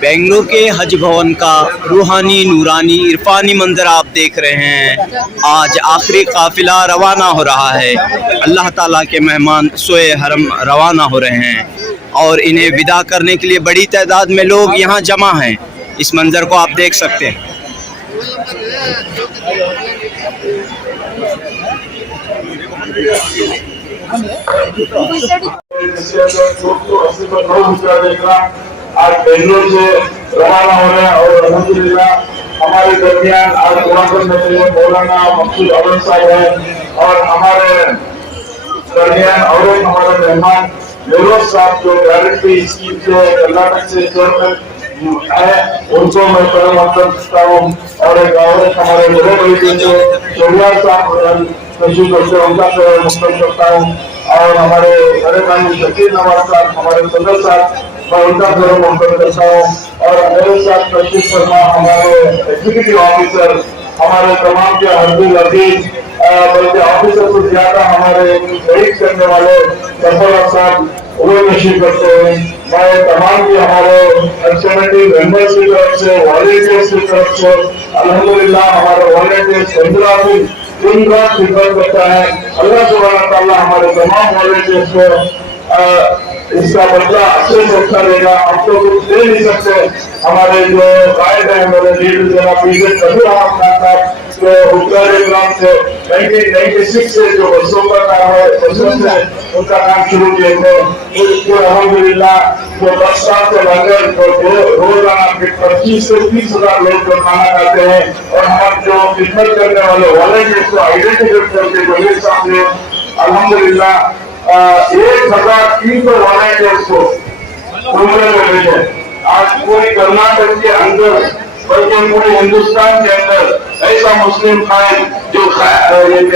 बेंगलुरु के हज भवन का रूहानी नूरानी इरफानी मंजर आप देख रहे हैं। आज आखिरी काफिला रवाना हो रहा है। अल्लाह ताला के मेहमान सोए हरम रवाना हो रहे हैं और इन्हें विदा करने के लिए बड़ी तादाद में लोग यहाँ जमा हैं। इस मंजर को आप देख सकते हैं। आज बेंगलुरु से रवाना हो रहे हैं और अल्हम्दुलिल्लाह हमारे दरमियान आज दुआ करने के लिए मौलाना मकसूद अहमद साहब हैं और हमारे दरमियान और एक हमारे मेहमान नूरुल साहब जो डायरेक्टली स्कीम के कर्नाटक से चेयरमैन है, उनको मैं परमात्मा करता हूँ और एक हमारे बड़े भाई जो चौहान साहब तशरीफ रखते हैं उनका मुस्तक करता हूँ और हमारे बड़े भाई शकील नवाज साहब हमारे सदर साहब मैं उनका मुस्तक करता हूँ और मेरे साथ तशरीफ फरमा हमारे एग्जीक्यूटिव ऑफिसर हमारे तमाम के हरदुल अजीज बल्कि ऑफिसर से ज्यादा हमारे गाइड करने वाले सफर साहब वो तशरीफ करते हैं। मैं तमाम के हमारे एक्सपेक्टिव मेंबर्स की तरफ से वॉलंटियर्स की तरफ से अल्हम्दुलिल्लाह हमारे वॉलंटियर्स पंद्रह दिन रात खिदमत करता है। अल्लाह सुब्हानहू तआला हमारे तमाम वॉलंटियर्स को इसका बदला अच्छे से अच्छा देगा। हम तो कुछ दे नहीं सकते। हमारे जो गाइड है हमारे लीडर जनाब पीजे कबीर अहमद खान साहब जो उत्तराखंड से 1996 से जो बसों का काम है, बसों से उनका काम शुरू किए थे, उसको अल्हम्दुलिल्लाह जो 10 साल से लंगर रोजाना 25 से 30 हजार लोग जो खाना खाते हैं और हम जो खिदमत करने वाले वॉलंटियर्स को आइडेंटिफाई करके जमीर साहब ने अल्हम्दुलिल्लाह 1300 वॉलंटियर्स को उम्र में भेजे। आज पूरी कर्नाटक के अंदर बल्कि पूरे हिंदुस्तान के अंदर ऐसा मुस्लिम खान जो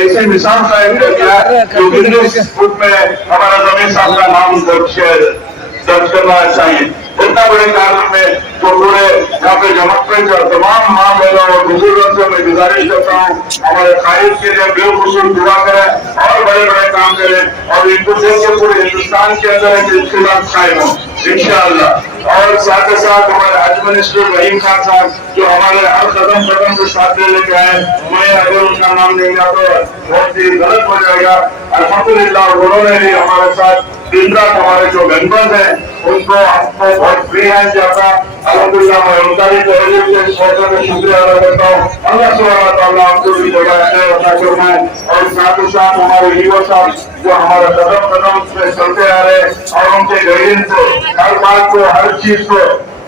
ऐसे मिसाल कायम कर गया जो गिनीज बुक में हमारा जमीर साहब का नाम दर्ज करना चाहिए। इतना बड़े कार्य में जो पूरे यहाँ पे जमात और तमाम माँ बहनों और बुजुर्गों से मैं गुजारिश करता हूँ हमारे कायद के लिए बेखुसूल दुआ करें और बड़े बड़े काम करें और इनको देख के पूरे हिंदुस्तान के अंदर एक इख्तिलाफ कायम हो इंशाअल्लाह। और साथ ही साथ हमारे हज मिनिस्टर रहीम खान साहब जो हमारे हर कदम कदम से साथ दे लेके आए, मैं अगर उनका नाम नहीं लिया तो बहुत ही गलत हो जाएगा। अल्हम्दुलिल्लाह उन्होंने भी हमारे साथ दिन रात हमारे जो मेंबर्स हैं उनको आपको बहुत फ्री हैंड जाता। अल्हम्दुलिल्लाह मैं उनका भी तहे दिल से शुक्रिया अदा करता हूँ। अल्लाह सुब्हानहू तआला आपको भी जगह अता फरमाए और साथ ही साथ हमारे लीडर साहब जो हमारे कदम कदम से चलते आ रहे और उनके गाइडेंस से हर बात को हर चीज को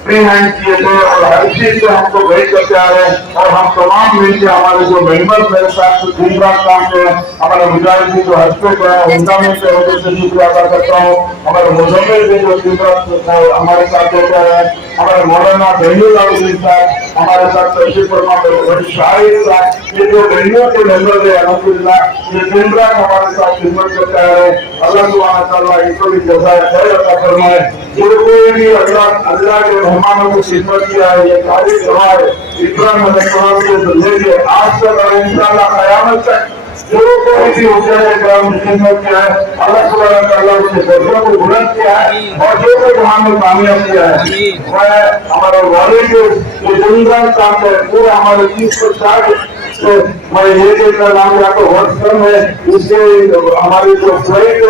फ्री हैंड किए थे और हर चीज से हमको गाइड करते आ रहे हैं और हम तमाम मिलकर हमारे जो मेंबर्स मेरे साथ दिन रात काम के हमारे मुजाहिद जी जो हस्ते पे है उनका मैं वजह से शुक्रिया अदा करता हूँ। हमारे मुजम्मिल जी जो दिन रात हमारे साथ होते हैं, हमारे मौलाना बेंगलुरु साहब हमारे साथ तशरीफ फरमा बड़ी शाहिद साहब, ये जो बेंगलुरु के मेंबर है अल्हम्दुलिल्लाह ये दिन रात हमारे साथ खिदमत करते आ रहे हैं। अल्लाह सुब्हानहू तआला इनको भी जज़ाए खैर अता फरमाए। जो कोई भी अल्लाह के मेहमानों को खिदमत किया है ये तारीफ है इब्राहिम से लेके आज तक और इंशाअल्लाह क़यामत तक जो कोई भी उज्जैन खिदमत किया है अल्लाह सुब्हानहू तआला उसके दर्जों को बुलंद किया है और जो कोई वहां में कामयाब किया है वह हमारे वॉलंटियर्स जो जिम्मेदार काम है पूरा हमारे 30 मैं ये देखना नाम या तो बहुत कम है। इससे हमारे जो फ्लाइट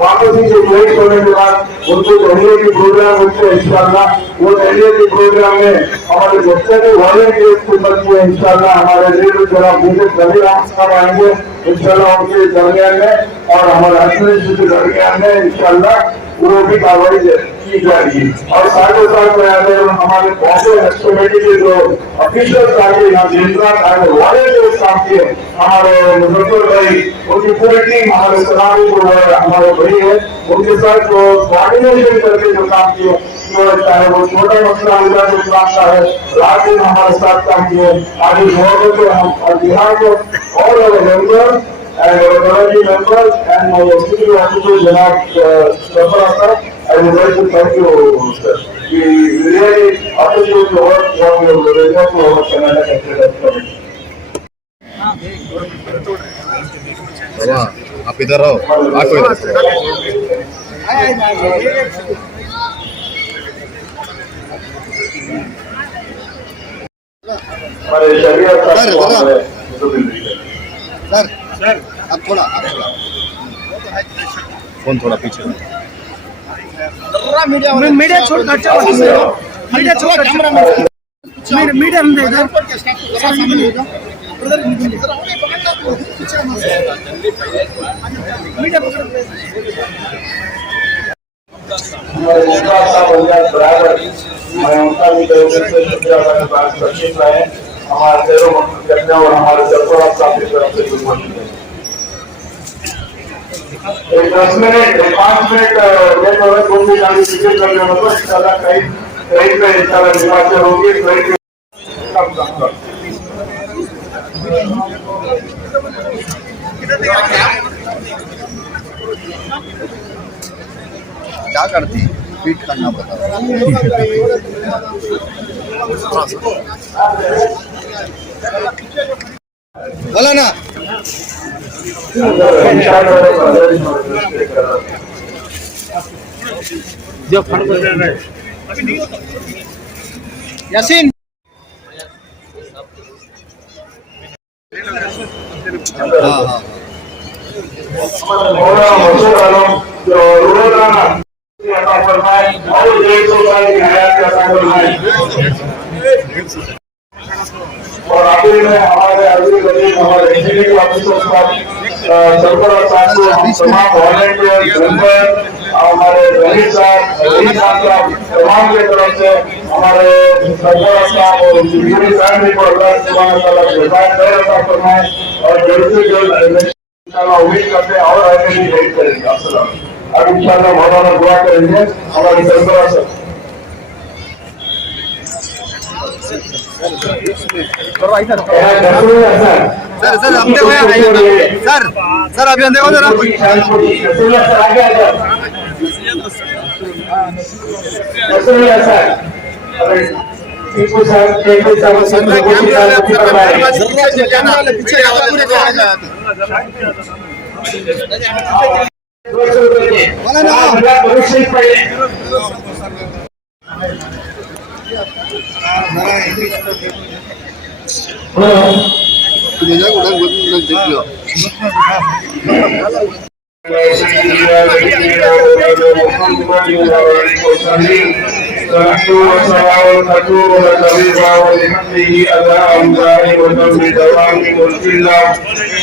वापसी से फ्लाइट होने के बाद उनको दहलिया की प्रोग्राम होते हैं इंशाअल्लाह। वो दहलिया के प्रोग्राम में हमारे बच्चे के वॉलंटियर्स को बच्चे इंशाअल्लाह हमारे लीडर जनाब कबीर अहमद साहब आएंगे इंशाअल्लाह उनके दरमियान में और हमारे हस्बैंड के दरमियान में इंशाअल्लाह वो भी कार्रवाई की जाएगी। और साथ ही साथ हमारे कांग्रेस कमेटी के जो ऑफिशियल्स आगे यहाँ दिन रात आए वॉलंटियर्स काम किए हमारे मुजफ्फर भाई उनकी पूरी टीम हमारे सलामी जो हमारे भाई है उनके साथ जो कोऑर्डिनेशन करके जो काम किए चाहे वो छोटा मसला हुआ जो काम का है रात दिन हमारे साथ काम किए आगे जोड़ों हम और बिहार को और member and technology members and my executive officer Janab Safar. I would like to thank you, sir. We really appreciate the work what you have done to our Karnataka Executive Committee. बाबा आप इधर आओ, आपको इधर हमारे शरीयत sir, को sir. हमारे प्रतिनिधि करें। सर अब थोड़ा फोन थोड़ा पीछे मीडिया छोड़ कर मीडिया छोड़ कर मीडिया हम इधर मीडिया हमारे नेता साहब बलियान बराबर मैं उनका भी दिल से शुक्रिया करने बात करते हैं हमारे तेरों मकसद करने और हमारे सरकार साहब की तरफ से कुछ मदद करें। एक 10 मिनट 5 मिनट लेट हो गए कोई भी गाड़ी टिकट करने में तो इंशाल्लाह कहीं पे इंशाल्लाह डिपार्चर होगी कहीं पे कम कर क्या करती ट्वीट करना पता बोला ना जो फड़ यासीन हाँ हाँ मौलाना मसूद आलम जो रूरल राना अता फरमाए और 150 साल की हयात अता फरमाए और आखिर में हमारे अजीज वजीर हमारे इंजीनियरिंग ऑफिसर साहब सरफराज साहब को हम तमाम वॉलंटियर मेंबर हमारे रहीम साहब तमाम की तरफ से हमारे सरफराज साहब और इंजीनियरिंग फैमिली को अल्लाह सुब्हान तआला जज़ाए खैर अता फरमाए और जल्द से जल्द इंशाल्लाह उम्मीद करते हैं और आगे भी वेट करेंगे। अस्सलाम अब इंशाल्लाह मौलाना दुआ करेंगे हमारे सरफराज साहब सर सर अब देखो यार सर सर अभी देखो जरा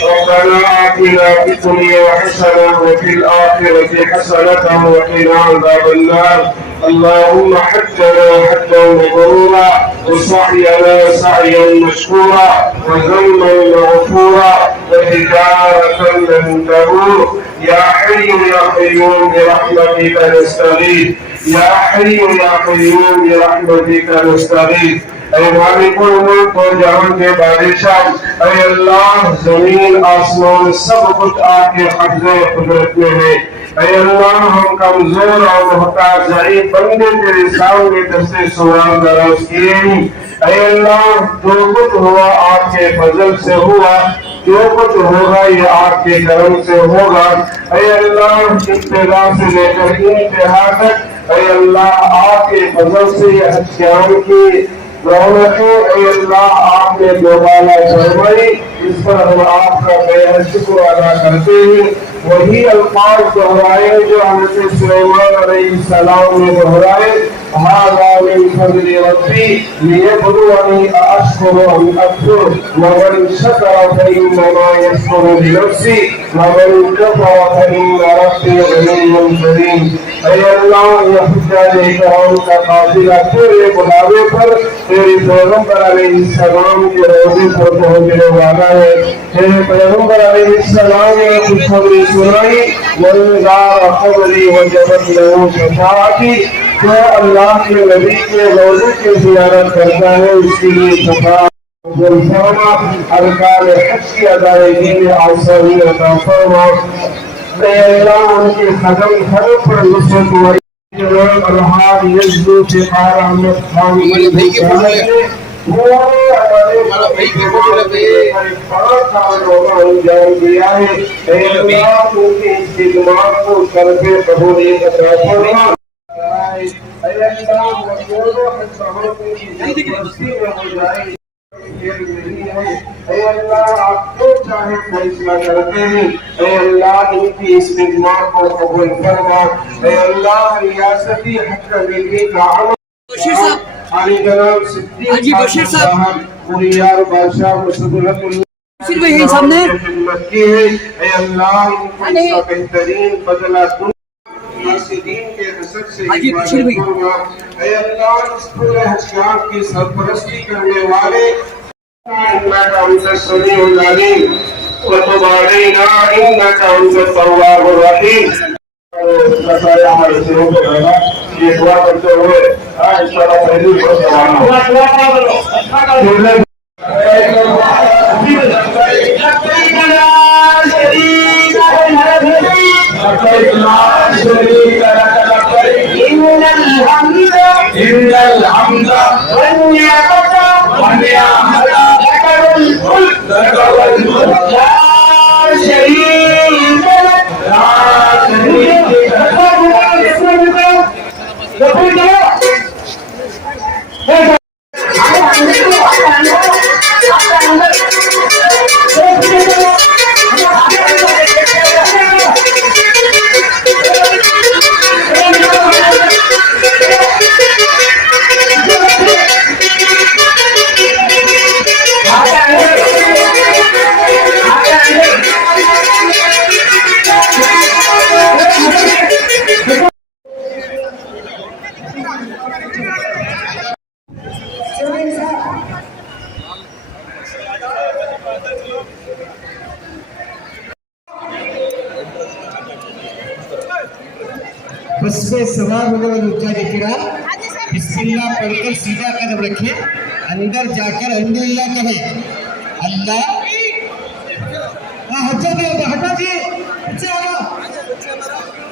ربنا آتنا في الدنيا حسنة وفي الآخرة حسنة وقنا عذاب النار اللهم حجنا حجا مبرورا وسعينا سعيا مشكورا وذنبا مغفورا وتجارة لن تبور يا حي يا قيوم برحمتك نستغيث يا حي يا قيوم برحمتك نستغيث اے مالک الملک اور جہان کے بادشاہ اے اللہ زمین آسمان سب کچھ آپ کے قبضے قدرت میں ہے اے اللہ ہم کمزور اور محتاج ضعیف بندے تیرے سامنے دستے سوال دراز کیے اے اللہ جو کچھ ہوا آپ کے فضل سے ہوا جو کچھ ہوگا یہ آپ کے کرم سے ہوگا اے اللہ ابتدا سے لے کر انتہا تک اے اللہ آپ کے فضل سے یہ ہتھیاروں کی رونقیں اے اللہ آپ نے دوبارہ فرمائی اس پر ہم آپ کا بے حد شکر ادا کرتے ہیں وہی الفاظ دہرائے جو حضرت سلیمان علیہ السلام نے دہرائے هذا من فضل ربي ليبلوني أأشكر أم أكفر ومن شكر فإنما يشكر لنفسه ومن كفر فإن ربي غني كريم اے اللہ یہ حجاج کرام کا قافلہ تیرے بلاوے پر تیرے پیغمبر علیہ السلام کے روزے پر پہنچنے والا ہے تیرے پیغمبر علیہ السلام نے خوشخبری سنائی وَإِذَا قَبْلِي وَجَبَتْ لَهُ شَفَاعَتِي جو اللہ کے نبی کے روزے کی زیارت کرتا ہے اس کے لیے شفاعت فرما ارکان حج کی ادائیگی میں آسانی عطا فرما اے اللہ ان کے قدم قدم پر نصرت ہوئی الحاد یزدو سے قار احمد خان بھائی کے بولے انجام دیا ہے اے اللہ ان کے استقامت کو قلب قبولیت عطا فرما اے اللہ وہ حج کی بستی میں ہو جائے खेल नहीं है। ऐ अल्लाह आप जो चाहे फैसला करते हैं। ऐ अल्लाह इनकी इस खिदमत को कबूल फरमा। ऐ अल्लाह रियासती हक़ का बशीर साहब, आली जनाब सिद्दीक हाजी बशीर साहब, कुरियार बादशाह मुसद्दक़ुल्लाह बशीर भाई यही सामने खिदमत की है। ऐ अल्लाह इनको इसका बेहतरीन बदला नासिरीन के हसद से हाजी बशीर भाई, ऐ अल्लाह इस पूरे हजगार की सरपरस्ती करने वाले इन्नका अंत समीउल अलीम व तुब अलैना इन्नका अंत तव्वाबुर रहीम। सारे हमारे सेवक को रहेगा ये दुआ करते हुए इंशाअल्लाह पहली बार रवाना बस में सवार होने वाले उच्चारी किराम बिस्मिल्लाह पढ़कर सीधा कदम रखें, अंदर जाकर अल्हम्दुलिल्लाह कहें। अल्लाह हटा जी, हटा जी, पीछे आओ,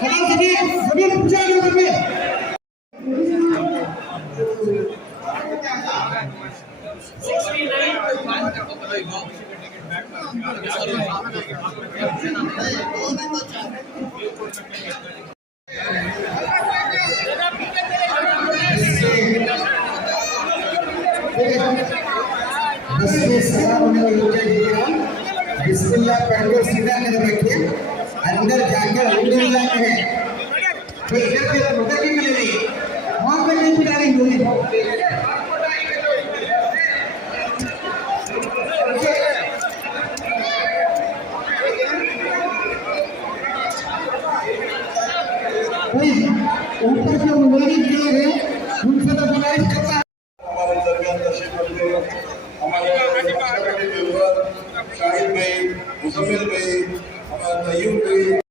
हटा जी, जमीन पीछे आओ, जमीन बिस्मिल्लाह पढ़कर सीधा कदम रखिए, अंदर जाकर अल्हम्दुलिल्लाह कहें। तो इधर से मुद्दा की मिल रही वहां पर नहीं पिला रही होगी। ऊपर जो मुबारक दिए हैं उनसे तो गुजारिश करता है हमारे दरमियान तशरीफ रखते हैं हमारे शाहिद भाई, मुजम्मिल भाई, हमारा तय्यूब भाई।